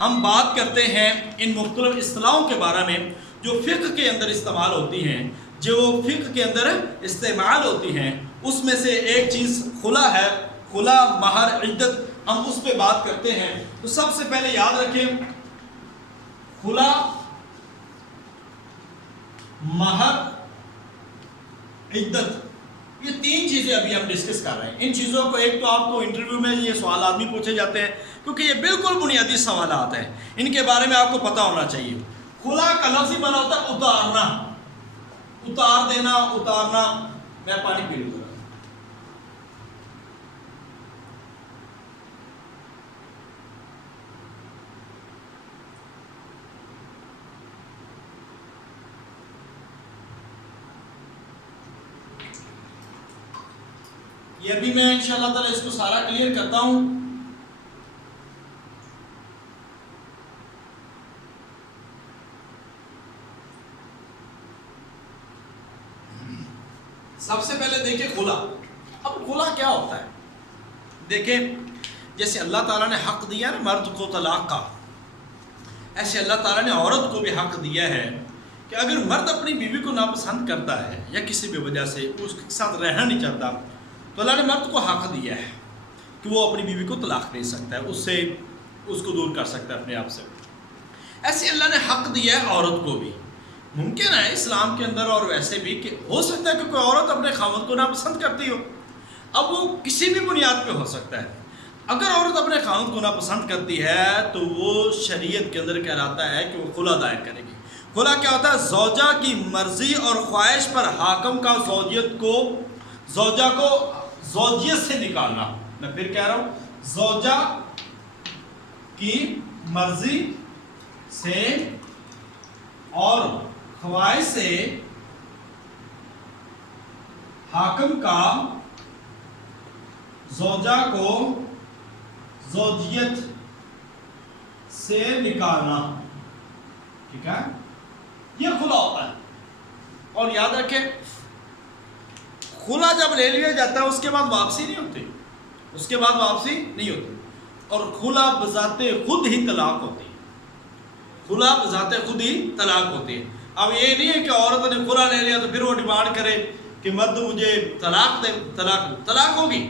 ہم بات کرتے ہیں ان مختلف اصطلاحوں کے بارے میں جو فقہ کے اندر استعمال ہوتی ہیں، جو فقہ کے اندر استعمال ہوتی ہیں، اس میں سے ایک چیز خلا ہے، خلا، مہر، عدت، ہم اس پہ بات کرتے ہیں۔ تو سب سے پہلے یاد رکھیں، خلا، مہر، عدت، یہ تین چیزیں ابھی ہم ڈسکس کر رہے ہیں۔ ان چیزوں کو ایک تو آپ کو انٹرویو میں یہ سوال آدمی پوچھے جاتے ہیں کیونکہ یہ بالکل بنیادی سوالات ہیں، ان کے بارے میں آپ کو پتہ ہونا چاہیے۔ خلا کا لفظی معنی ہوتا ہے اتارنا، اتار دینا، اتارنا۔ میں پانی پی لوں گا۔ یہ ابھی میں انشاءاللہ تعالی اس کو سارا کلیئر کرتا ہوں۔ سب سے پہلے دیکھیں خلا۔ اب خلا کیا ہوتا ہے؟ دیکھیں، جیسے اللہ تعالیٰ نے حق دیا نا مرد کو طلاق کا، ایسے اللہ تعالیٰ نے عورت کو بھی حق دیا ہے کہ اگر مرد اپنی بیوی کو ناپسند کرتا ہے یا کسی بھی وجہ سے اس کے ساتھ رہنا نہیں چاہتا، تو اللہ نے مرد کو حق دیا ہے کہ وہ اپنی بیوی کو طلاق دے سکتا ہے، اس کو دور کر سکتا ہے اپنے آپ سے۔ ایسے اللہ نے حق دیا ہے عورت کو بھی۔ ممکن ہے اسلام کے اندر اور ویسے بھی کہ ہو سکتا ہے کہ کوئی عورت اپنے خاوند کو ناپسند کرتی ہو، اب وہ کسی بھی بنیاد پہ ہو سکتا ہے۔ اگر عورت اپنے خاوند کو ناپسند کرتی ہے تو وہ شریعت کے اندر کہلاتا ہے کہ وہ خلا دائر کرے گی۔ خلا کیا ہوتا ہے؟ زوجہ کی مرضی اور خواہش پر حاکم کا زوجہ کو زوجیت سے نکالنا۔ میں پھر کہہ رہا ہوں، زوجہ کی مرضی سے اور خواہش سے حاکم کا زوجہ کو زوجیت سے نکالنا، ٹھیک ہے؟ یہ خلا ہوتا ہے۔ اور یاد رکھیں، خلا جب لے لیا جاتا ہے اس کے بعد واپسی نہیں ہوتی، اس کے بعد واپسی نہیں ہوتی، اور خلا بذات خود ہی طلاق ہوتی ہے۔ خلا بذات خود ہی طلاق ہوتی ہے۔ اب یہ نہیں ہے کہ عورت نے خلا لے لیا تو پھر وہ ڈیمانڈ کرے کہ مرد مجھے طلاق دے، طلاق ہوگی۔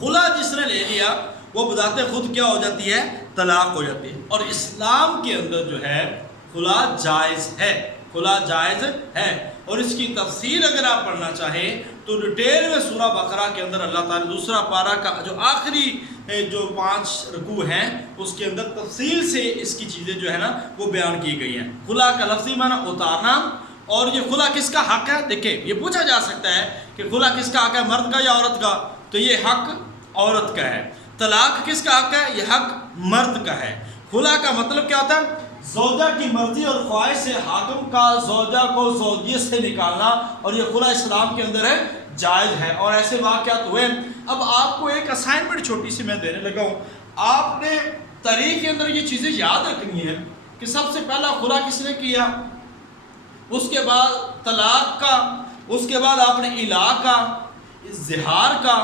خلا جس نے لے لیا وہ بذات خود کیا ہو جاتی ہے؟ طلاق ہو جاتی ہے۔ اور اسلام کے اندر جو ہے خلا جائز ہے، خلا جائز ہے۔ اور اس کی تفصیل اگر آپ پڑھنا چاہیں تو ڈیٹیل میں سورہ بقرہ کے اندر اللہ تعالیٰ دوسرا پارہ کا جو آخری جو 5 رکوع ہیں اس کے اندر تفصیل سے اس کی چیزیں جو ہے نا وہ بیان کی گئی ہیں۔ خلا کا لفظی معنی اتارنا، اور یہ خلا کس کا حق ہے؟ دیکھیں، یہ پوچھا جا سکتا ہے کہ خلا کس کا حق ہے، مرد کا یا عورت کا؟ تو یہ حق عورت کا ہے۔ طلاق کس کا حق ہے؟ یہ حق مرد کا ہے۔ خلا کا مطلب کیا ہوتا ہے؟ زوجہ کی مرضی اور خواہش سے حاکم کا زوجہ کو زوجیت سے نکالنا، اور یہ خلا اسلام کے اندر ہے، جائز ہے۔ اور ایسے واقعات ہوئے۔ اب آپ کو ایک اسائنمنٹ چھوٹی سی میں دینے لگا ہوں، آپ نے تاریخ کے اندر یہ چیزیں یاد رکھنی ہے کہ سب سے پہلا خلا کس نے کیا، اس کے بعد طلاق کا، اس کے بعد آپ نے الا کا، اظہار کا،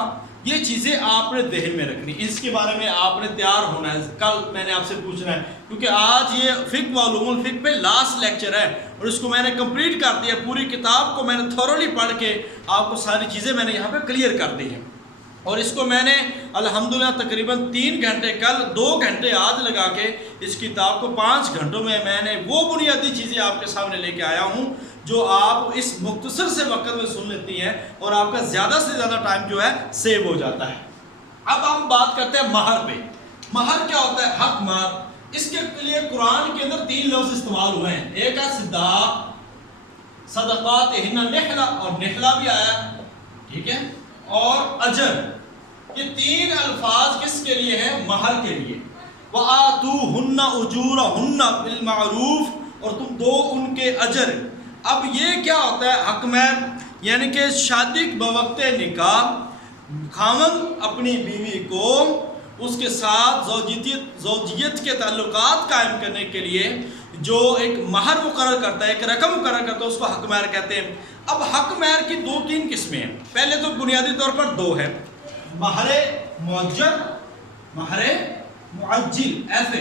یہ چیزیں آپ نے ذہن میں رکھنی، اس کے بارے میں آپ نے تیار ہونا ہے۔ کل میں نے آپ سے پوچھنا ہے کیونکہ آج یہ فقہ و علوم الفقہ پہ لاسٹ لیکچر ہے، اور اس کو میں نے کمپلیٹ کر دیا، پوری کتاب کو میں نے تھورولی پڑھ کے آپ کو ساری چیزیں میں نے یہاں پہ کلیئر کر دی ہیں۔ اور اس کو میں نے الحمدللہ تقریباً 3 گھنٹے کل، 2 گھنٹے آج لگا کے اس کتاب کو 5 گھنٹوں میں نے وہ بنیادی چیزیں آپ کے سامنے لے کے آیا ہوں جو آپ اس مختصر سے وقت میں سن لیتی ہیں، اور آپ کا زیادہ سے زیادہ ٹائم جو ہے سیو ہو جاتا ہے۔ اب ہم بات کرتے ہیں مہر پہ۔ مہر کیا ہوتا ہے؟ حق مہر۔ اس کے لیے قرآن کے اندر 3 لفظ استعمال ہوئے ہیں، ایک ہے صداق، صدقاتہن نحلہ، اور نحلہ بھی آیا، ٹھیک ہے، اور اجر۔ یہ 3 الفاظ کس کے لیے ہیں؟ مہر کے لیے۔ وَآتُوهُنَّ أُجُورَهُنَّ بِالْمَعْرُوفِ، اور تم دو ان کے اجر۔ اب یہ کیا ہوتا ہے؟ حق مہر، یعنی کہ شادی بوقت نکاح خاوند اپنی بیوی کو اس کے ساتھ زوجیت کے تعلقات قائم کرنے کے لیے جو ایک مہر مقرر کرتا ہے، ایک رقم مقرر کرتا ہے، اس کو حق مہر کہتے ہیں۔ اب حق مہر کی 2-3 قسمیں ہیں۔ پہلے تو بنیادی طور پر 2 ہیں، مہر معجل، مہر معجل، ایسے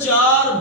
4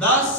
10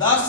10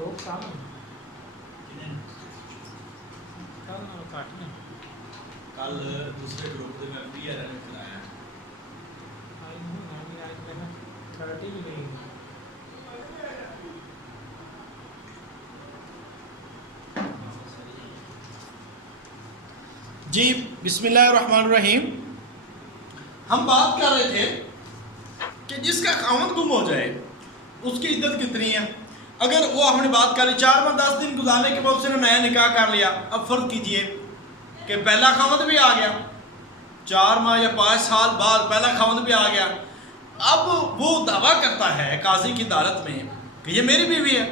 کل دوسرے گروپ سے میں پی آر نے کھلایا جی بسم اللہ الرحمن الرحیم. ہم بات کر رہے تھے کہ جس کا خاوند گم ہو جائے اس کی عدت کتنی ہے. اگر وہ ہم نے بات کر لی 4 ماہ 10 دن گزارنے کے بعد اس نے نیا نکاح کر لیا. اب فرض کیجئے کہ پہلا خاوند بھی آ گیا, 4 ماہ یا 5 سال بعد پہلا خاوند بھی آ گیا. اب وہ دعویٰ کرتا ہے قاضی کی عدالت میں کہ یہ میری بیوی ہے,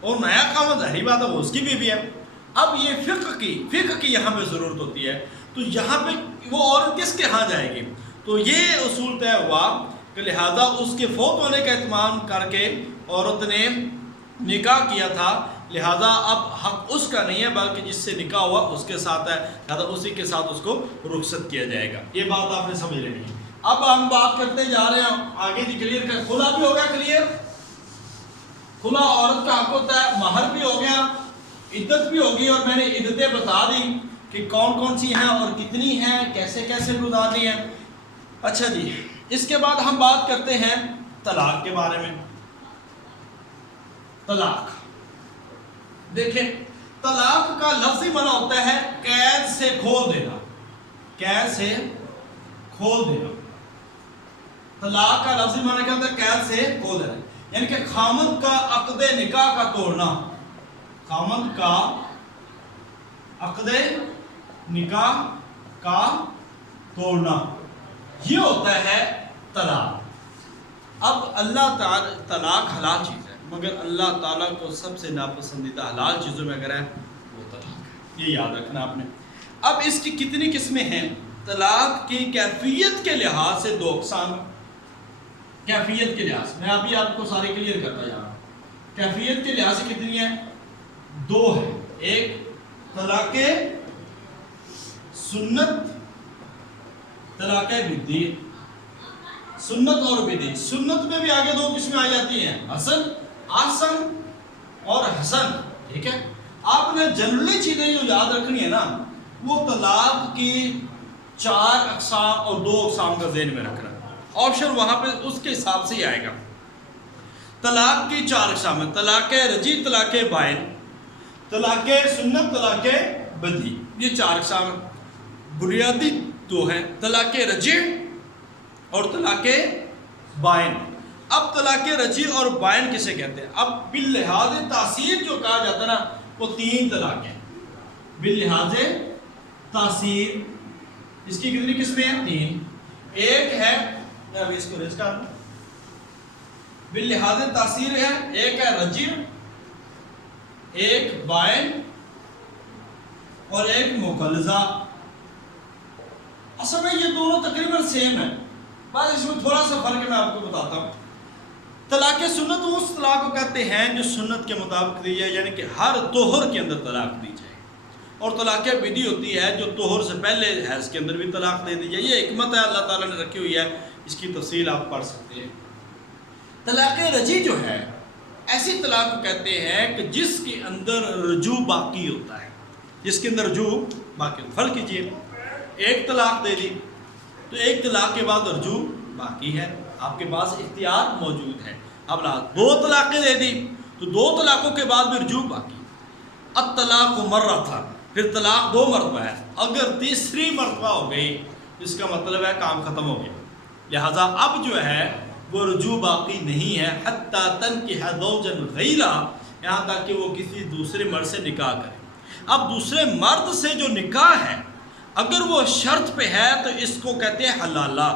اور نیا خاوند ظاہری بات ہے وہ اس کی بیوی ہے. اب یہ فقہ کی یہاں پہ ضرورت ہوتی ہے. تو یہاں پہ وہ عورت کس کے ہاں جائے گی؟ تو یہ اصول طے ہوا کہ لہذا اس کے فوت ہونے کا اہتمام کر کے عورت نے نکاح کیا تھا, لہذا اب حق اس کا نہیں ہے بلکہ جس سے نکاح ہوا اس کے ساتھ ہے, لہذا اسی کے ساتھ اس کو رخصت کیا جائے گا. یہ بات آپ نے سمجھ لینی ہے. اب ہم بات کرتے جا رہے ہیں آگے جی کلیئر کر. کھلا بھی ہو گیا کلیئر, کھلا عورت کا حق ہوتا ہے, مہر بھی ہو گیا, عدت بھی ہوگی, اور میں نے عدتیں بتا دی کہ کون کون سی ہیں اور کتنی ہیں, کیسے کیسے گزارنی ہیں. اچھا جی, اس کے بعد ہم بات کرتے ہیں طلاق کے بارے میں. طلاق دیکھیں, طلاق کا لفظی معنی ہوتا ہے قید سے کھول دینا, قید سے کھول دینا. طلاق کا لفظی معنی کیا ہوتا ہے؟ قید سے کھول دینا, یعنی کہ خامد کا عقد نکاح کا توڑنا, خامد کا عقد نکاح کا توڑنا, یہ ہوتا ہے طلاق. اب اللہ تعالی طلاق حلال چیز ہے, مگر اللہ تعالیٰ کو سب سے ناپسندیدہ حلال چیزوں میں اگر ہے وہ طلاق ہے, یہ یاد رکھنا آپ نے. اب اس کی کتنی قسمیں ہیں؟ طلاق کی کیفیت کے لحاظ سے 2 اقسام. کیفیت کے لحاظ سے میں ابھی آپ کو سارے کلیئر کرتا جا رہا ہوں. کیفیت کے لحاظ سے کتنی ہیں؟ 2 ہیں. ایک طلاق سنت, طلاق بدعی. سنت اور بدعی, سنت میں بھی آگے 2 قسمیں آ جاتی ہیں, احسن اور حسن. ٹھیک ہے, آپ نے جنرلی چیزیں جو یاد رکھنی ہے نا, وہ طلاق کی 4 اقسام اور 2 اقسام کا ذہن میں رکھنا. آپشن وہاں پہ اس کے حساب سے ہی آئے گا. طلاق کی 4 اقسام ہیں: طلاق رجعی, طلاق بائن, طلاق سنت, طلاق بدعی. یہ 4 اقسام ہیں. بنیادی 2 ہیں, طلاق رجعی اور طلاق بائن. اب طلاق رجعی اور بائن کسے کہتے ہیں؟ اب باللحاظ تاثیر جو کہا جاتا ہے نا, وہ 3 طلاق ہیں. باللحاظ تاثیر اس کی کتنی قسمیں ہیں؟ 3. ایک ہے, میں ابھی اس کو ریز کر دوں, باللحاظ تاثیر ہے, ایک ہے رجعی, ایک بائن اور ایک مغلظہ. اصل میں یہ دونوں تقریباً سیم ہیں, بس اس میں تھوڑا سا فرق ہے, میں آپ کو بتاتا ہوں. طلاق سنت اس طلاق کو کہتے ہیں جو سنت کے مطابق دی جائے, یعنی کہ ہر طہر کے اندر طلاق دی جائے. اور طلاق بدعی ہوتی ہے جو طہر سے پہلے حیض کے اندر بھی طلاق دے دی جائے. یہ حکمت ہے اللہ تعالیٰ نے رکھی ہوئی ہے, اس کی تفصیل آپ پڑھ سکتے ہیں. طلاق رجعی جو ہے ایسی طلاق کو کہتے ہیں کہ جس کے اندر رجوع باقی ہوتا ہے, جس کے اندر رجوع باقی ہوتا ہے. فرض کیجئے ایک طلاق دے دی, تو ایک طلاق کے بعد رجوع باقی ہے, آپ کے پاس اختیار موجود ہے. اب 2 طلاقیں دے دی, تو 2 طلاقوں کے بعد بھی رجوع باقی. الطلاق مرۃ, پھر طلاق 2 مرتبہ ہے. اگر تیسری مرتبہ ہو گئی اس کا مطلب ہے کام ختم ہو گیا, لہذا اب جو ہے وہ رجوع باقی نہیں ہے. حتیٰ تنکح زوجا غیرہ, یہاں تک کہ وہ کسی دوسرے مرد سے نکاح کرے. اب دوسرے مرد سے جو نکاح ہے اگر وہ شرط پہ ہے تو اس کو کہتے ہیں حلالہ,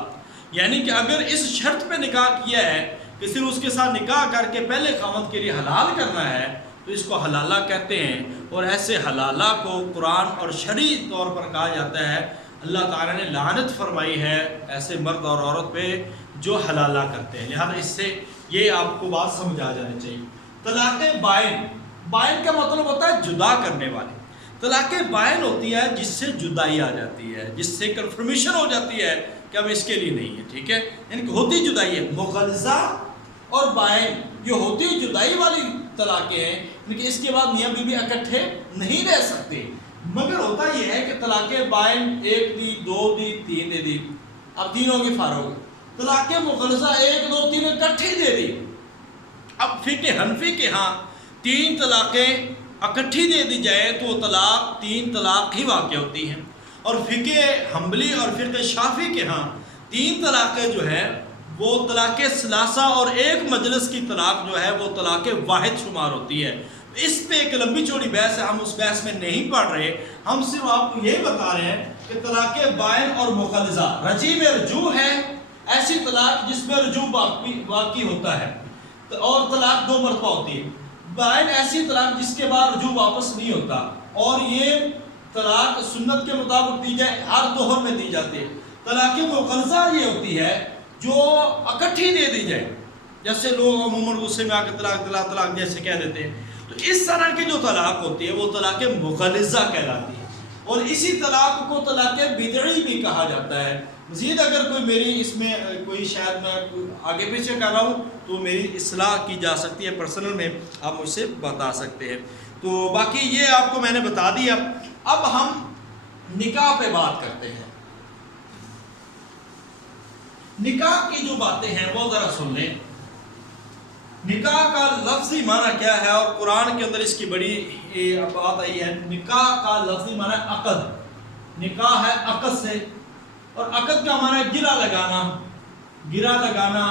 یعنی کہ اگر اس شرط پہ نکاح کیا ہے کہ صرف اس کے ساتھ نکاح کر کے پہلے خاوند کے لیے حلال کرنا ہے تو اس کو حلالہ کہتے ہیں. اور ایسے حلالہ کو قرآن اور شرعی طور پر کہا جاتا ہے. اللہ تعالیٰ نے لعنت فرمائی ہے ایسے مرد اور عورت پہ جو حلالہ کرتے ہیں. لہذا اس سے یہ آپ کو بات سمجھ آ جانی چاہیے. طلاق بائن, بائن کا مطلب ہوتا ہے جدا کرنے والی. طلاق بائن ہوتی ہے جس سے جدائی آ جاتی ہے, جس سے کنفرمیشن ہو جاتی ہے کہ اب اس کے لیے نہیں ہے. ٹھیک ہے, یعنی کہ ہوتی جدائی ہے. مغلظہ اور بائن یہ ہوتی ہے جدائی والی طلاقیں ہیں، لیکن اس کے بعد میاں بیوی اکٹھے نہیں رہ سکتے، مگر ہوتا یہ ہے کہ طلاق بائن 1 دی 2 دی 3 دے دی، اب تینوں کی فارغ، طلاق مغلظہ 1 2 3 اکٹھی دے دی۔ اب فقہ حنفی کے ہاں 3 طلاقیں اکٹھی دے دی جائے تو طلاق 3 طلاق ہی واقع ہوتی ہیں، اور فقہ حنبلی اور فقہ شافعی کے ہاں 3 طلاقیں جو ہے وہ طلاق ثلاثہ اور ایک مجلس کی طلاق جو ہے وہ طلاق واحد شمار ہوتی ہے۔ اس پہ ایک لمبی چوڑی بحث ہے، ہم اس بحث میں نہیں پڑھ رہے، ہم صرف آپ کو یہی بتا رہے ہیں کہ طلاق بائن اور مغلظہ رجیع میں رجوع ہے، ایسی طلاق جس میں رجوع باقی ہوتا ہے، اور طلاق 2 مرتبہ ہوتی ہے۔ بائن ایسی طلاق جس کے بعد رجوع واپس نہیں ہوتا، اور یہ طلاق سنت کے مطابق دی جائے ہر دوہر میں دی جاتی ہے۔ طلاق مغلظہ یہ ہوتی ہے جو اکٹھی دے دی جائے، جیسے لوگ عموماً غصے میں آ کے طلاق طلاق طلاق جیسے کہہ دیتے ہیں، تو اس طرح کی جو طلاق ہوتی ہے وہ طلاق مغلظہ کہلاتی ہے، اور اسی طلاق کو طلاق بدعی بھی کہا جاتا ہے۔ مزید اگر کوئی میری اس میں کوئی شاید میں آگے پیچھے کر رہا ہوں تو میری اصلاح کی جا سکتی ہے، پرسنل میں آپ مجھ سے بتا سکتے ہیں۔ تو باقی یہ آپ کو میں نے بتا دیا۔ اب ہم نکاح پہ بات کرتے ہیں۔ نکاح کی جو باتیں ہیں وہ ذرا سن لیں۔ نکاح کا لفظی معنی کیا ہے، اور قرآن کے اندر اس کی بڑی بات آئی ہے۔ نکاح کا لفظی معنی عقد، نکاح ہے عقد سے، اور عقد کا معنی ہے گرہ لگانا، گرہ لگانا،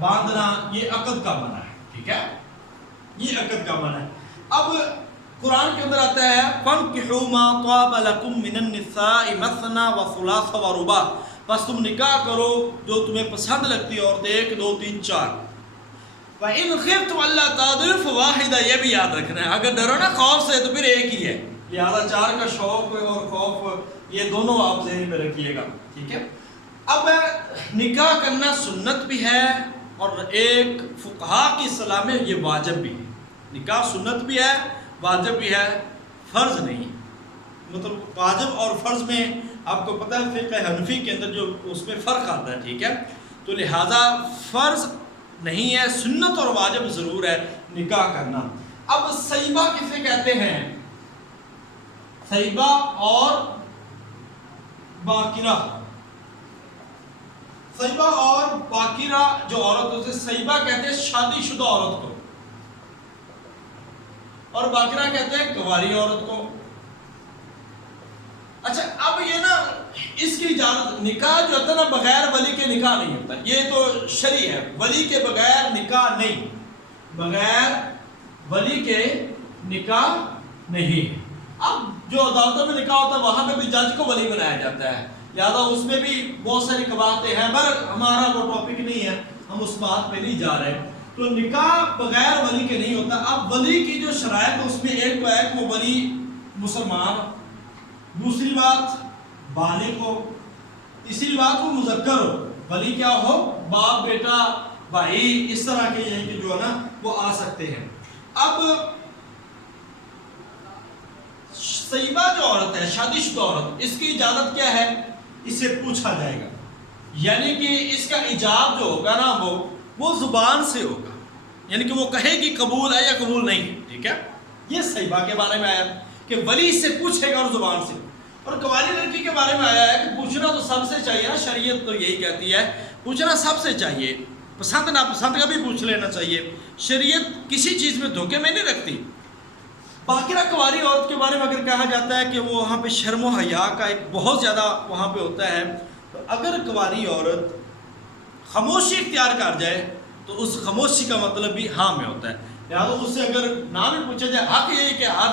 باندھنا، یہ عقد کا معنی ہے، ٹھیک ہے، یہ عقد کا معنی ہے۔ اب قرآن کے اندر آتا ہے فَانْكِحُوا مَا طَابَ لَكُم مِّنَ النِّسَاءِ مَثْنَىٰ وَثُلَاثَ وَرُبَاعَ، بس تم نکاح کرو جو تمہیں پسند لگتی ہے، عورتیں 1 2 3 4۔ وَإِنْ خِفْتُمْ أَلَّا تَعْدِلُوا فَوَاحِدَةً، یہ بھی یاد رکھنا ہے، اگر ڈرو نا خوف سے تو پھر ایک ہی ہے، لہٰذا 4 کا شوق اور خوف یہ دونوں آپ ذہن میں رکھیے گا، ٹھیک ہے۔ اب نکاح کرنا سنت بھی ہے، اور ایک فقہا کی اصطلاح میں یہ واجب بھی ہے۔ نکاح سنت بھی ہے، واجب بھی ہے، فرض نہیں، مطلب واجب اور فرض میں آپ کو پتہ ہے فقہ حنفی کے اندر جو اس میں فرق آتا ہے، ٹھیک ہے، تو لہٰذا فرض نہیں ہے، سنت اور واجب ضرور ہے نکاح کرنا۔ اب سیبہ کسے کہتے ہیں؟ سیبہ اور باکرہ، سیبہ اور باکرہ جو عورت ہوتی ہے، سیبہ کہتے ہیں شادی شدہ عورت کو، اور باکرہ کہتے ہیں کنواری عورت کو۔ اچھا، اب یہ نا اس کی اجازت، نکاح جو ہوتا ہے نا بغیر ولی کے نکاح نہیں ہوتا، یہ تو شرعی ہے، ولی کے بغیر نکاح نہیں، بغیر ولی کے نکاح نہیں۔ اب جو عدالتوں میں نکاح ہوتا ہے وہاں پہ بھی جج کو ولی بنایا جاتا ہے، لہٰذا اس میں بھی بہت ساری قواعد ہیں، مگر ہمارا وہ ٹاپک نہیں ہے، ہم اس بات پہ نہیں جا رہے۔ تو نکاح بغیر ولی کے نہیں ہوتا۔ اب ولی کی جو شرائط ہے اس میں ایک تو ہے کہ وہ ولی مسلمان، دوسری بات بالغ ہو، تیسری بات وہ مذکر ہو، ولی کیا ہو، باپ بیٹا بھائی، اس طرح کے یہ کہ جو ہے نا وہ آ سکتے ہیں۔ اب سیبہ جو عورت ہے، شادی شدہ عورت، اس کی اجازت کیا ہے؟ اسے پوچھا جائے گا، یعنی کہ اس کا ایجاب جو ہوگا نا وہ زبان سے ہوگا، یعنی کہ وہ کہے گی قبول ہے یا قبول نہیں، ٹھیک ہے۔ یہ سیبہ کے بارے میں آیا کہ ولی سے پوچھے گا اور زبان سے۔ اور کنواری لڑکی کے بارے میں آیا ہے کہ پوچھنا تو سب سے چاہیے نا، شریعت تو یہی کہتی ہے پوچھنا سب سے چاہیے، پسند ناپسند کا بھی پوچھ لینا چاہیے، شریعت کسی چیز میں دھوکے میں نہیں رکھتی۔ باقرہ کنواری عورت کے بارے میں اگر کہا جاتا ہے کہ وہ وہاں پہ شرم و حیا کا ایک بہت زیادہ وہاں پہ ہوتا ہے، تو اگر کنواری عورت خاموشی اختیار کر جائے تو اس خاموشی کا مطلب بھی ہاں میں ہوتا ہے، لہٰذا اس سے اگر نہ بھی پوچھا جائے، حق یہ ہے کہ ہر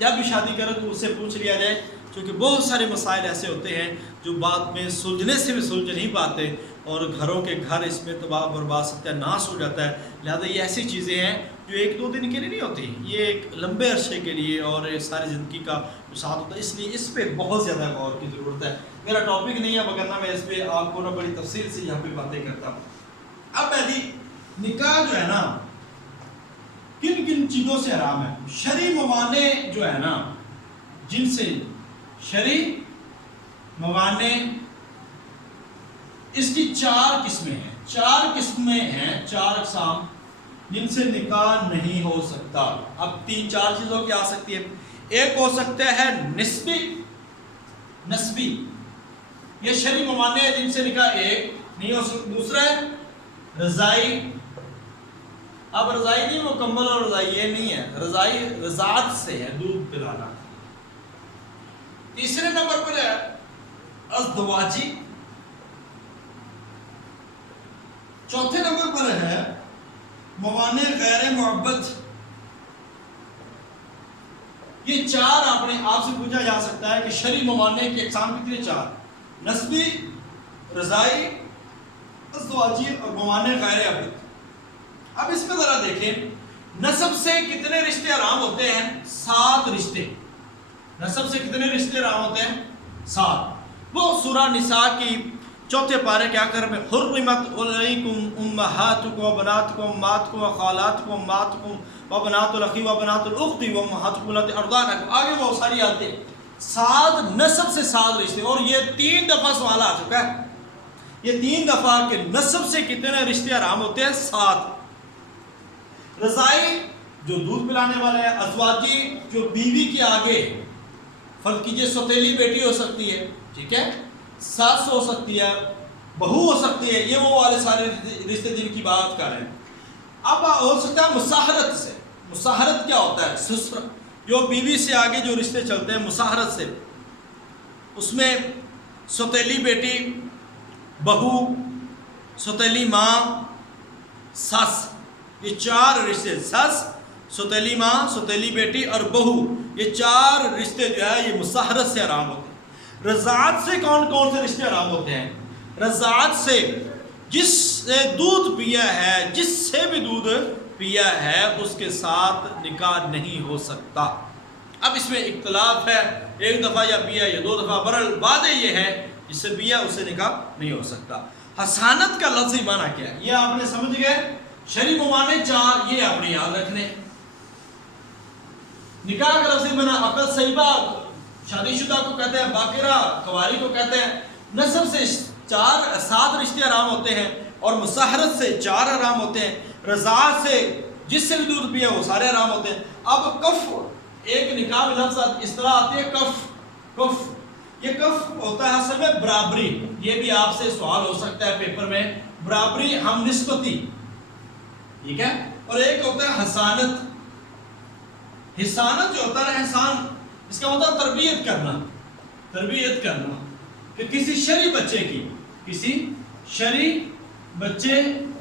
جب بھی شادی کرے تو اس سے پوچھ لیا جائے، کیونکہ بہت سارے مسائل ایسے ہوتے ہیں جو بعد میں سلجھنے سے بھی سلجھ نہیں پاتے، اور گھروں کے گھر اس میں تباہ برباد ستیہ ناش ہو جاتا ہے۔ لہٰذا یہ ایسی چیزیں ہیں جو 1 2 دن کے لیے نہیں ہوتی، یہ ایک لمبے عرصے کے لیے اور ایک ساری زندگی کا ساتھ ہوتا ہے، اس لیے اس پہ بہت زیادہ غور کی ضرورت ہے۔ میرا ٹاپک نہیں ہے، مگر نہ میں اس پہ آپ کو نہ بڑی تفصیل سے یہاں پہ باتیں کرتا ہوں۔ اب پہلی نکاح جو ہے نا کن کن چیزوں سے حرام ہے؟ شرعی موانع جو ہے نا، جن سے شرعی موانع، اس کی 4 قسمیں ہیں۔ 4 قسمیں ہیں، 4 اقسام جن سے نکاح نہیں ہو سکتا۔ اب 3-4 چیزوں کی آ سکتی ہے۔ ایک ہو سکتا ہے نسبی، یہ شرعی ممانع ہے جن سے نکاح ایک نہیں ہو سکتا۔ دوسرا ہے رضائی، اب رضائی نہیں مکمل اور رضائی یہ نہیں ہے، رضائی رضاعت سے ہے، دودھ پلانا۔ تیسرے نمبر پر ہے ازدواجی، چوتھے نمبر پر ہے موانع غیر معبد۔ یہ 4 آپ سے پوچھا جا سکتا ہے کہ شرعی موانع کی اقسام کتنے؟ 4، نسبی، رضائی، ازدواجی اور موانع غیر معبد۔ اب اس میں ذرا دیکھیں، نسب سے کتنے رشتے حرام ہوتے ہیں؟ 7 رشتے۔ نسب سے کتنے رشتے حرام ہوتے ہیں؟ 7۔ وہ سورہ نساء کی 4 پارے کیا کر رہے ہیں؟ حرمت علیکم امہاتکم و بناتکم امہاتکم و خالاتکم امہاتکم و بنات الاخی و بنات الاخت و امہاتکم اللاتی ارضعنکم، آگے وہ ساری آتے ہیں۔ 7 نسب سے 7 رشتے، اور یہ 3 دفعہ سوال آ چکا ہے، یہ 3 دفعہ کہ نسب سے کتنے رشتے حرام ہوتے ہیں؟ 7۔ رضائی جو دودھ پلانے والے ہیں، ازواجی جو بیوی کے آگے، فرض کیجئے سوتیلی بیٹی ہو سکتی ہے، ٹھیک ہے، ساس ہو سکتی ہے، بہو ہو سکتی ہے، یہ وہ والے سارے رشتے جن کی بات کر رہے ہیں۔ اب ہو سکتا ہے مساہرت سے۔ مساہرت کیا ہوتا ہے؟ سسر، جو بیوی سے آگے جو رشتے چلتے ہیں مساہرت سے، اس میں سوتیلی بیٹی، بہو، سوتیلی ماں، ساس، یہ 4 رشتے، ساس، سوتیلی ماں، سوتیلی بیٹی اور بہو، یہ 4 رشتے جو ہے یہ مساہرت سے حرام ہوتے ہیں۔ رضاعت سے کون کون سے رشتے حرام ہوتے ہیں؟ رضاعت سے جس سے دودھ پیا ہے، جس سے بھی دودھ پیا ہے، اس کے ساتھ نکاح نہیں ہو سکتا۔ اب اس میں اختلاف ہے، 1 دفعہ یا پیا یا 2 دفعہ، برحال بات یہ ہے جس سے پیا اس سے نکاح نہیں ہو سکتا۔ حسانت کا لفظی معنی کیا ہے؟ یہ آپ نے سمجھ گئے۔ شرعی ممانع 4، یہ آپ نے یاد رکھنے۔ نکاح کا لفظی معنی عقد صحیبہ شادی شدہ کو کہتے ہیں، باقرہ کنواری کو کہتے ہیں۔ نسب سے 7 رشتے حرام ہوتے ہیں، اور مساہرت سے 4 حرام ہوتے ہیں۔ رضاعت سے جس سے بھی دودھ پیا وہ سارے حرام ہوتے ہیں۔ اب کف، ایک نکاح میں لفظ اس طرح آتی ہے کف، یہ کف ہوتا ہے اصل میں برابری۔ یہ بھی آپ سے سوال ہو سکتا ہے پیپر میں، برابری، ہم نسبتی، ٹھیک ہے۔ اور ایک ہوتا ہے حسانت۔ حسانت جو ہوتا ہے احسان، اس کا مطلب تربیت کرنا، کہ کسی شرعی بچے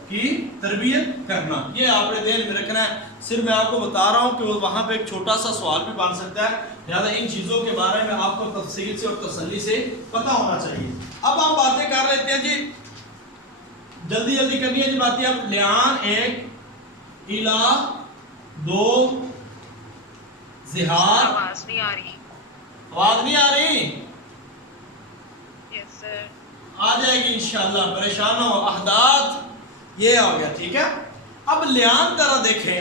کی تربیت کرنا، یہ آپ نے ذہن میں رکھنا ہے۔ صرف میں آپ کو بتا رہا ہوں کہ وہاں پہ ایک چھوٹا سا سوال بھی بن سکتا ہے، لہٰذا ان چیزوں کے بارے میں آپ کو تفصیل سے اور تسلی سے پتہ ہونا چاہیے۔ اب ہم باتیں کر لیتے ہیں جی، جلدی کرنی ہے جی باتیں۔ اب لیان 1، الا 2، زہار۔ آواز نہیں آ رہی؟ یس سر، آ جائے گی انشاءاللہ، پریشان ہو۔ احداث یہ آ گیا، ٹھیک ہے۔ اب لیان ذرا دیکھیں،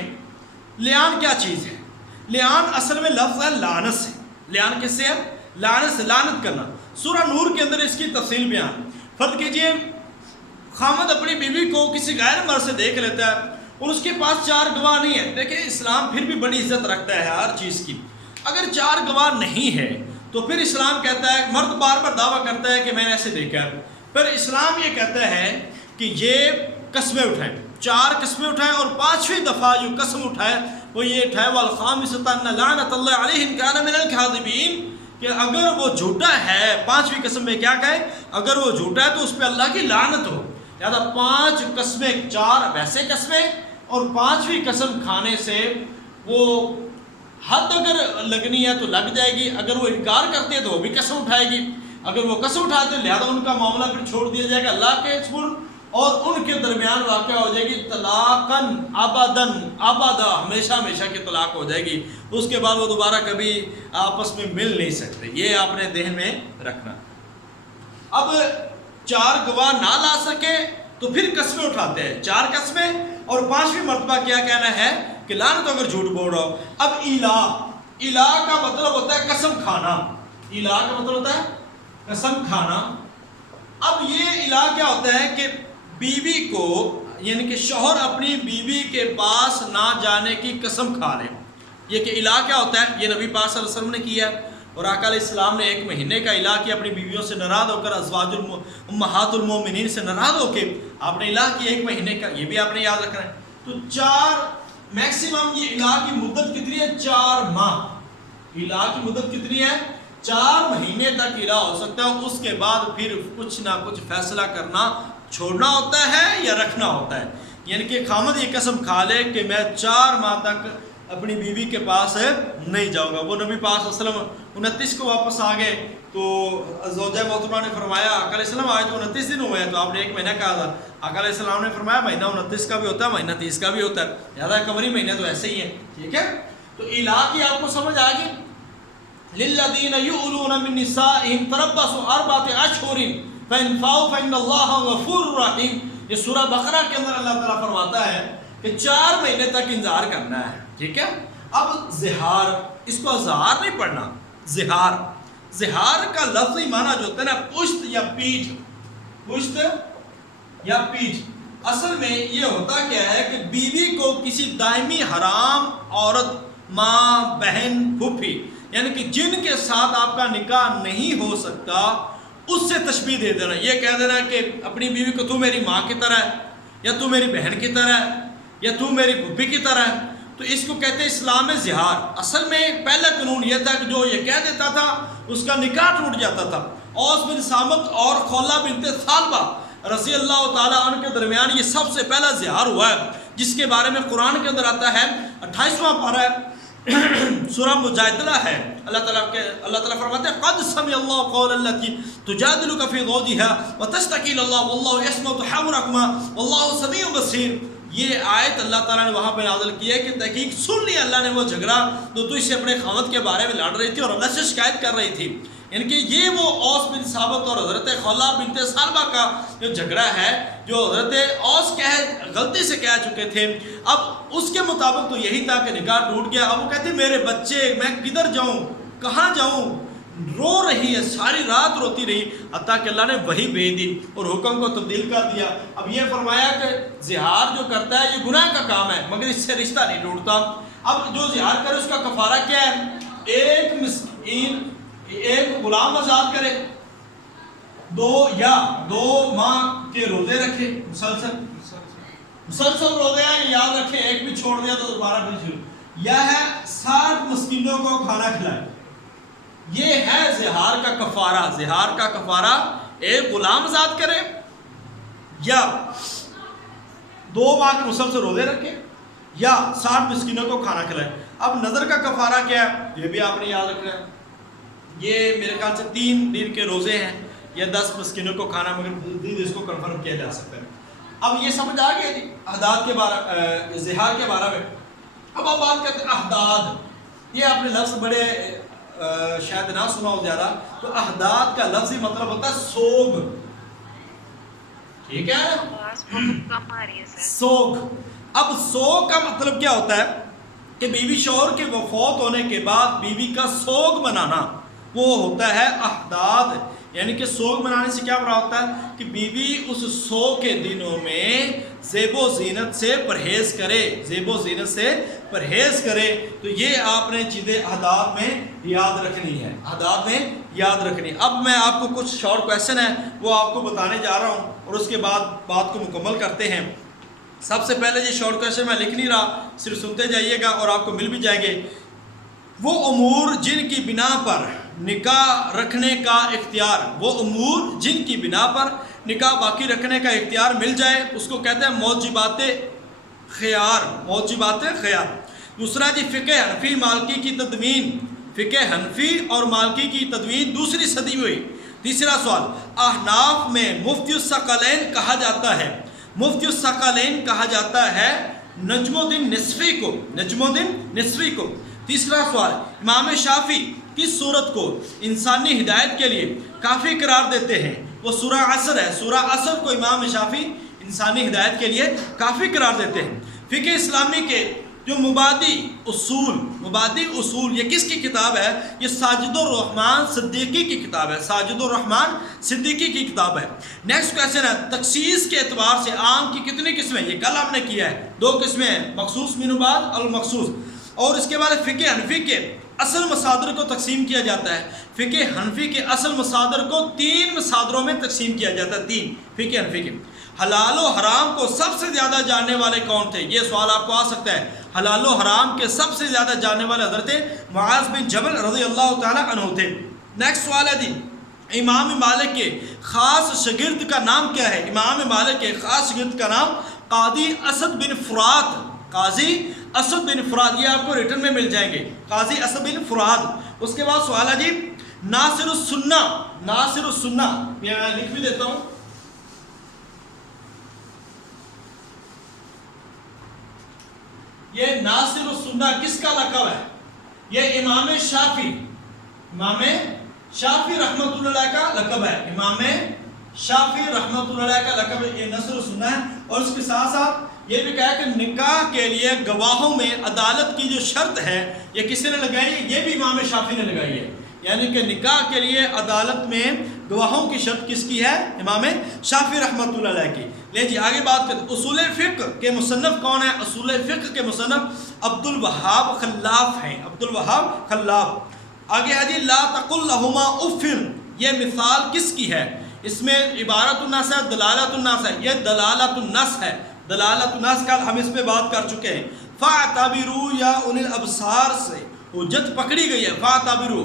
لیان کیا چیز ہے؟ لیان اصل میں لفظ ہے لعنت سے۔ لیان کس سے ہے؟ لعنت سے، لعنت کرنا۔ سورہ نور کے اندر اس کی تفصیل بیان۔ فرض کیجئے خامد اپنی بیوی کو کسی غیر مرد سے دیکھ لیتا ہے اور اس کے پاس 4 گواہ نہیں ہے۔ دیکھیں اسلام پھر بھی بڑی عزت رکھتا ہے ہر چیز کی۔ اگر 4 گواہ نہیں ہے تو پھر اسلام کہتا ہے، مرد بار بار دعویٰ کرتا ہے کہ میں نے ایسے دیکھا ہے، پھر اسلام یہ کہتا ہے کہ یہ قسمیں اٹھائیں، 4 قسمیں اٹھائیں، اور 5ویں دفعہ جو قسم اٹھائے وہ یہ اٹھائے والخامسۃ ان لعنۃ اللہ علیہ ان کان من الکاذبین، کہ اگر وہ جھوٹا ہے، 5ویں قسم میں کیا کہے؟ اگر وہ جھوٹا ہے تو اس پہ اللہ کی لعنت ہو۔ لہٰذا 5 قسمیں، 4 ویسے قسمیں، اور 5ویں قسم کھانے سے وہ حد اگر لگنی ہے تو لگ جائے گی، اگر وہ انکار کرتے ہیں تو وہ بھی قسم اٹھائے گی، اگر وہ قسم اٹھاتے ہیں لہذا ان کا معاملہ پھر چھوڑ دیا جائے گا اللہ کے سپرد، اور ان کے درمیان واقع ہو جائے گی طلاقاً ابداً، ابدا، ہمیشہ کی طلاق ہو جائے گی۔ اس کے بعد وہ دوبارہ کبھی آپس میں مل نہیں سکتے، یہ آپ نے ذہن میں رکھنا۔ اب 4 گواہ نہ لا سکے تو پھر قسمیں اٹھاتے ہیں، 4 قسمیں، اور 5ویں مرتبہ کیا کہنا ہے کہ لعنت اگر جھوٹ بول رہا ہو۔ اب الہ کا مطلب ہوتا ہے قسم کھانا، الہ کا مطلب ہوتا ہے قسم کھانا۔ اب یہ الہ کیا ہوتا ہے کہ بیوی کو یعنی کہ شوہر اپنی بیوی کے پاس نہ جانے کی قسم کھا لے. یہ کہ الہ کیا ہوتا ہے؟ یہ نبی پاک صلی اللہ علیہ وسلم نے کیا ہے، اور آقا علیہ السلام نے 1 مہینے کا الہ کیا اپنی بیویوں سے ناراض ہو کر، ازواج امہات المومنین سے ناراض ہو کے آپ نے الہ کیا 1 مہینے کا. یہ بھی آپ نے یاد رکھنا ہے. تو 4 میکسیمم یہ الہ کی مدت کتنی ہے؟ 4 ماہ. الہ کی مدت کتنی ہے؟ 4 مہینے تک الہ ہو سکتا ہے. اس کے بعد پھر کچھ نہ کچھ فیصلہ کرنا، چھوڑنا ہوتا ہے یا رکھنا ہوتا ہے. یعنی کہ خامد یہ قسم کھا لے کہ میں 4 ماہ تک اپنی بیوی کے پاس نہیں جاؤں گا. وہ نبی پاک صلی اللہ علیہ وسلم 29 کو واپس آ گئے تو زوجہ محترمہ نے فرمایا آقا علیہ السلام آج تو 29 دن ہوئے ہیں، تو آپ نے 1 مہینہ کہا تھا. آقا علیہ السلام نے فرمایا مہینہ 29 کا بھی ہوتا ہے، مہینہ 30 کا بھی ہوتا ہے، زیادہ قمری مہینہ تو ایسے ہی ہے. ٹھیک ہے، تو الہ کی آپ کو سمجھ آ گئی. للذین یؤلون من نسائهم تربصوا 4 اشہر فإن فاؤوا فإن اللہ غفور رحیم. یہ سورہ بقرہ کے اندر اللہ تعالیٰ فرماتا ہے کہ 4 مہینے تک انتظار کرنا ہے. ٹھیک ہے. اب زہار، اس کو زہار نہیں پڑھنا، زہار. زہار کا لفظی معنی جو ہوتا ہے نا پشت یا پیٹھ، پشت یا پیٹھ. اصل میں یہ ہوتا کیا ہے کہ بیوی کو کسی دائمی حرام عورت، ماں، بہن، پھوپھی، یعنی کہ جن کے ساتھ آپ کا نکاح نہیں ہو سکتا اس سے تشبیہ دے دینا. یہ کہہ دینا کہ اپنی بیوی کو تو میری ماں کی طرح ہے، یا تو میری بہن کی طرح ہے، یا تو میری پھوپھی کی طرح ہے. تو اس کو کہتے ہیں اسلام میں زہار. اصل میں پہلا قانون یہ تھا کہ جو یہ کہہ دیتا تھا اس کا نکاح ٹوٹ جاتا تھا. اوس بن صامت اور خولہ بنت ثعلبہ رضی اللہ تعالیٰ عنہ کے درمیان یہ سب سے پہلا زہار ہوا ہے، جس کے بارے میں قرآن کے اندر آتا ہے 28واں پارہ ہے، سورہ مجادلہ ہے. اللہ تعالیٰ فرماتے ہیں قد سمع اللہ قول التی تجادلک فی زوجها وتشتکی الی اللہ واللہ یسمع تحاورکما واللہ سمیع بصیر. یہ آیت اللہ تعالیٰ نے وہاں پہ نازل کی ہے کہ تحقیق سن لی اللہ نے وہ جھگڑا جو تو اس سے اپنے خاوند کے بارے میں لڑ رہی تھی اور اللہ سے شکایت کر رہی تھی. یعنی کہ یہ وہ اوس بن ثابت اور حضرت خولہ بنت ثعلبہ کا جو جھگڑا ہے جو حضرت اوس غلطی سے کہہ چکے تھے. اب اس کے مطابق تو یہی تھا کہ نکاح ٹوٹ گیا. اب وہ کہتے میرے بچے، میں کدھر جاؤں، کہاں جاؤں. رو رہی ہے، ساری رات روتی رہی، حتیٰ کہ اللہ نے وحی بھیج دی اور حکم کو تبدیل کر دیا. اب یہ فرمایا کہ زہار جو کرتا ہے یہ گناہ کا کام ہے مگر اس سے رشتہ نہیں ٹوٹتا. اب جو زہار کرے اس کا کفارہ کیا ہے؟ ایک غلام آزاد کرے، 2 ماہ کے روزے رکھے، مسلسل روزے ہیں، یاد رکھے ایک بھی چھوڑ دیا تو دوبارہ پھر شروع. یا ہے 60 مسکینوں کو کھانا کھلائے. یہ ہے زہار کا کفارہ. زہار کا کفارہ ایک غلام آزاد کرے یا 2 ماہ کے مسلسل روزے رکھے یا 60 مسکینوں کو کھانا کھلائے. اب نظر کا کفارہ کیا ہے؟ یہ بھی آپ نے یاد رکھنا ہے. یہ میرے خیال سے 3 دن کے روزے ہیں یا 10 مسکینوں کو کھانا، مگر اس کو کنفرم کیا جا سکتا ہے. اب یہ سمجھ آ گیا جی احداد کے بارے، زہار کے بارے میں. اب آپ بات کرتے ہیں احداد. یہ آپ نے لفظ بڑے شاید نہ سنا ہو زیادہ. تو احداد کا لفظی مطلب ہوتا ہے سوگ. ٹھیک ہے، سوگ. اب سوگ کا مطلب کیا ہوتا ہے کہ بیوی شوہر کے وفات ہونے کے بعد بیوی کا سوگ منانا، وہ ہوتا ہے احداد. یعنی کہ سوگ منانے سے کیا مراد ہوتا ہے کہ بیوی اس سوگ کے دنوں میں زیب و زینت سے پرہیز کرے، زیب و زینت سے پرہیز کرے. تو یہ آپ نے چیزیں احداد میں یاد رکھنی ہے، احداد میں یاد رکھنی. اب میں آپ کو کچھ شارٹ کویسچن ہیں وہ آپ کو بتانے جا رہا ہوں اور اس کے بعد بات کو مکمل کرتے ہیں. سب سے پہلے یہ شارٹ کویسچن میں لکھ نہیں رہا، صرف سنتے جائیے گا اور آپ کو مل بھی جائیں گے. وہ امور جن کی بنا پر نکاح رکھنے کا اختیار، وہ امور جن کی بنا پر نکاح باقی رکھنے کا اختیار مل جائے اس کو کہتے ہیں موجبات خیار، موجبات خیار. دوسرا جی فقہ حنفی مالکی کی تدوین، فقہ حنفی اور مالکی کی تدوین 2 صدی میں ہوئی. تیسرا سوال، احناف میں مفتی الثقلین کہا جاتا ہے، مفتی الثقلین کہا جاتا ہے نجم الدین نصفی کو، نجم الدین نصفی کو. تیسرا سوال، امام شافعی کس صورت کو انسانی ہدایت کے لیے کافی قرار دیتے ہیں؟ وہ سورہ عصر ہے. سورہ عصر کو امام شافعی انسانی ہدایت کے لیے کافی قرار دیتے ہیں. فقہ اسلامی کے جو مبادی اصول یہ کس کی کتاب ہے؟ یہ ساجد الرحمن صدیقی کی کتاب ہے، ساجد الرحمن صدیقی کی کتاب ہے۔ نیکسٹ کویسچن ہے، تخصیص کے اعتبار سے عام کی کتنی قسمیں؟ یہ کل ہم نے کیا ہے، 2 قسمیں ہیں، مخصوص من بعد اور مخصوص۔ اور اس کے بعد فقہ حنفی کے اصل مصادر کو تقسیم کیا جاتا ہے، فقہ حنفی کے اصل مصادر کو 3 مصادروں میں تقسیم کیا جاتا ہے، 3 فقہ حنفی کے۔ حلال و حرام کو سب سے زیادہ جاننے والے کون تھے؟ یہ سوال آپ کو آ سکتا ہے۔ حلال و حرام کے سب سے زیادہ جاننے والے حضرت معاذ بن جبل رضی اللہ تعالی عنہ تھے۔ نیکسٹ سوال ہے جی، امام مالک کے خاص شاگرد کا نام کیا ہے؟ امام مالک کے خاص شاگرد کا نام قاضی اسد بن فرات، قاضی اسد بن فرات، یہ آپ کو ریٹن میں مل جائیں گے، قاضی اسد بن فرات۔ اس کے بعد سوال ہے جی، ناصر السنہ، ناصر السنہ، یہ میں لکھ بھی دیتا ہوں، یہ ناصر السنہ کس کا لقب ہے؟ یہ امام شافعی، امام شافعی رحمۃ اللہ کا لقب ہے، امام شافعی رحمۃ اللہ کا لقب ہے، یہ ناصر السنہ ہے۔ اور اس کے ساتھ ساتھ یہ بھی کہا کہ نکاح کے لیے گواہوں میں عدالت کی جو شرط ہے یہ کس نے لگائی ہے؟ یہ بھی امام شافعی نے لگائی ہے، یعنی کہ نکاح کے لیے عدالت میں گواہوں کی شرط کس کی ہے؟ امام شافعی رحمۃ اللہ علیہ کی۔ لے جی آگے بات کرتے ہیں، اصول فقہ کے مصنف کون ہے؟ اصول فقہ کے مصنف عبد الوہاب خلاف ہیں، عبد الوہاب خلاف۔ آگے ہے جی، لا تقل لہما اف، یہ مثال کس کی ہے؟ اس میں عبارت الناس ہے، دلالت الناس ہے، یہ دلالت الناس ہے، دلالت الناس کا ہم اس پہ بات کر چکے ہیں۔ فاعتبروا یا اولي الابصار سے حجت پکڑی گئی ہے، فاعتبروا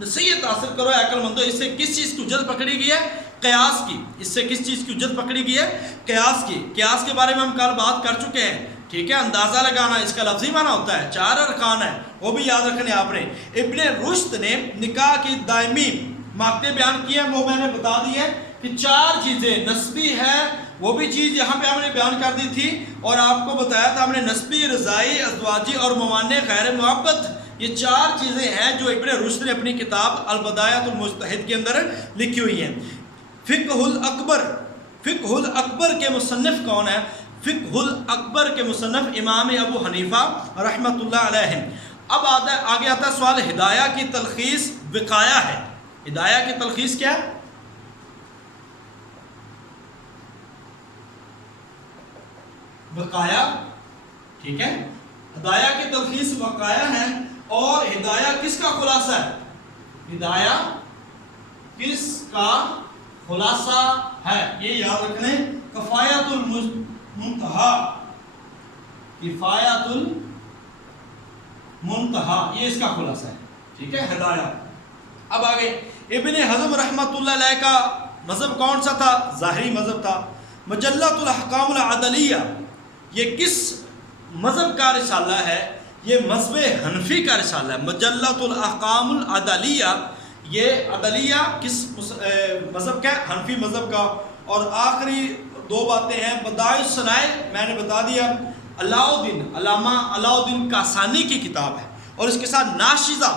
نصیحت حاصل کرو اے عقل مندو، اس سے کس چیز کی حجت پکڑی گئی ہے؟ قیاس کی، اس سے کس چیز کی حجت پکڑی گئی ہے؟ قیاس کی۔ قیاس کے بارے میں ہم کل بات کر چکے ہیں، ٹھیک ہے، اندازہ لگانا اس کا لفظی معنی ہوتا ہے، 4 ارکان ہے، وہ بھی یاد رکھنے آپ نے۔ ابن رشد نے نکاح کی دائمی مقطع بیان کیے ہیں، وہ میں نے بتا دی ہے کہ 4 چیزیں، نسبی ہے وہ بھی چیز یہاں پہ ہم نے بیان کر دی تھی، اور آپ کو بتایا تھا ہم نے نسبی، رضائی، ازواجی اور موانع غیر محبت، یہ 4 چیزیں ہیں جو ابن رشد نے اپنی کتاب البدایۃ المجتہد کے اندر لکھی ہوئی ہیں۔ فقہ الاکبر، فقہ الاکبر کے مصنف کون ہے؟ فقہ الاکبر کے مصنف امام ابو حنیفہ رحمۃ اللہ علیہ۔ اب آگے آتا ہے سوال، ہدایہ کی تلخیص وقایہ ہے، ہدایہ کی تلخیص کیا ہے؟ وقایہ، ٹھیک ہے، ہدایہ کی تلخیص وقایہ ہے، اور ہدایہ کس کا خلاصہ ہے؟ ہدایہ کس کا خلاصہ ہے؟ یہ یاد رکھنے، کفایت المنتہا، کفایت المنتہا، یہ اس کا خلاصہ ہے، ٹھیک ہے، ہدایہ۔ اب آگے، ابن حزم رحمۃ اللہ علیہ کا مذہب کون سا تھا؟ ظاہری مذہب تھا۔ مجلۃ الاحکام العدلیہ، یہ کس مذہب کا رسالہ ہے؟ یہ مذہب حنفی کا رسالہ ہے، مجلۃ الاحکام العدلیہ، یہ عدلیہ کس مذہب کا ہے؟ حنفی مذہب کا۔ اور آخری 2 باتیں ہیں، بدائع الصنائع میں نے بتا دیا، علامہ علاء الدین کاسانی کی کتاب ہے، اور اس کے ساتھ ناشدہ،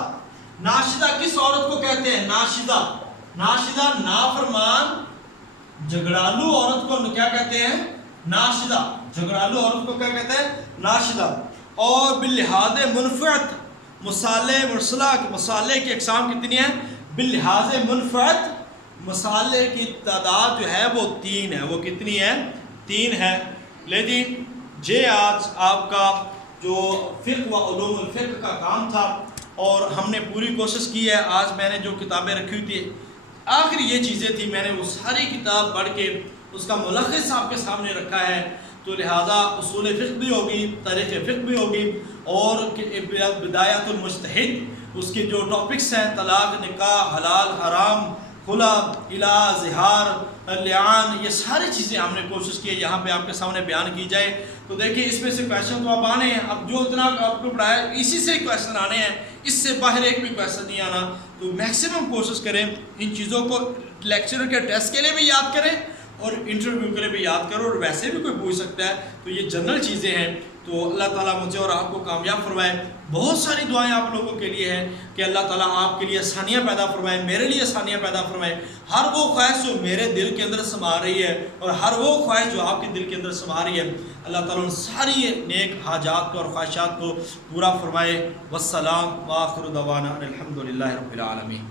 ناشدہ کس عورت کو کہتے ہیں؟ ناشدہ، ناشدہ نافرمان جھگڑالو عورت کو کیا کہتے ہیں؟ ناشدہ، جھگڑالو عورت کو کیا کہتے ہیں؟ ناشدہ۔ اور باللحاظ منفعت، مصالح مرسلہ، مصالح کی اقسام کتنی ہیں؟ باللحاظ منفعت مصالح کی تعداد جو ہے وہ 3 ہے، وہ کتنی ہے؟ 3 ہے۔ لے جی، یہ آج آپ کا جو فقہ و علوم الفقہ کا کام تھا، اور ہم نے پوری کوشش کی ہے، آج میں نے جو کتابیں رکھی ہوئی تھی آخری یہ چیزیں تھیں، میں نے وہ ساری کتاب پڑھ کے اس کا ملخص آپ کے سامنے رکھا ہے، تو لہٰذا اصول فقہ بھی ہوگی، تاریخ فقہ بھی ہوگی، اور بدایۃ المجتہد اس کے جو ٹاپکس ہیں، طلاق، نکاح، حلال، حرام، خلا، الا، زہار، لعان، یہ ساری چیزیں ہم نے کوشش کی ہے یہاں پہ آپ کے سامنے بیان کی جائے۔ تو دیکھیں اس میں سے کویشچن تو اب آنے ہیں، اب جو اتنا آپ کو پڑھایا اسی سے کویشچن آنے ہیں، اس سے باہر ایک بھی کویشچن نہیں آنا، تو میکسیمم کوشش کریں ان چیزوں کو لیکچر کے ٹیسٹ کے لیے بھی یاد کریں اور انٹرویو کے لیے بھی یاد کرو، اور ویسے بھی کوئی پوچھ سکتا ہے، تو یہ جنرل چیزیں ہیں، تو اللہ تعالیٰ مجھے اور آپ کو کامیاب فرمائے. بہت ساری دعائیں آپ لوگوں کے لیے ہیں کہ اللہ تعالیٰ آپ کے لیے آسانیاں پیدا فرمائے, میرے لیے آسانیاں پیدا فرمائے. ہر وہ خواہش جو میرے دل کے اندر سما رہی ہے اور ہر وہ خواہش جو آپ کے دل کے اندر سما رہی ہے, اللہ تعالیٰ ان ساری نیک حاجات کو اور خواہشات کو پورا فرمائے. والسلام وآخر دعوانا الحمدللہ رب العالمین.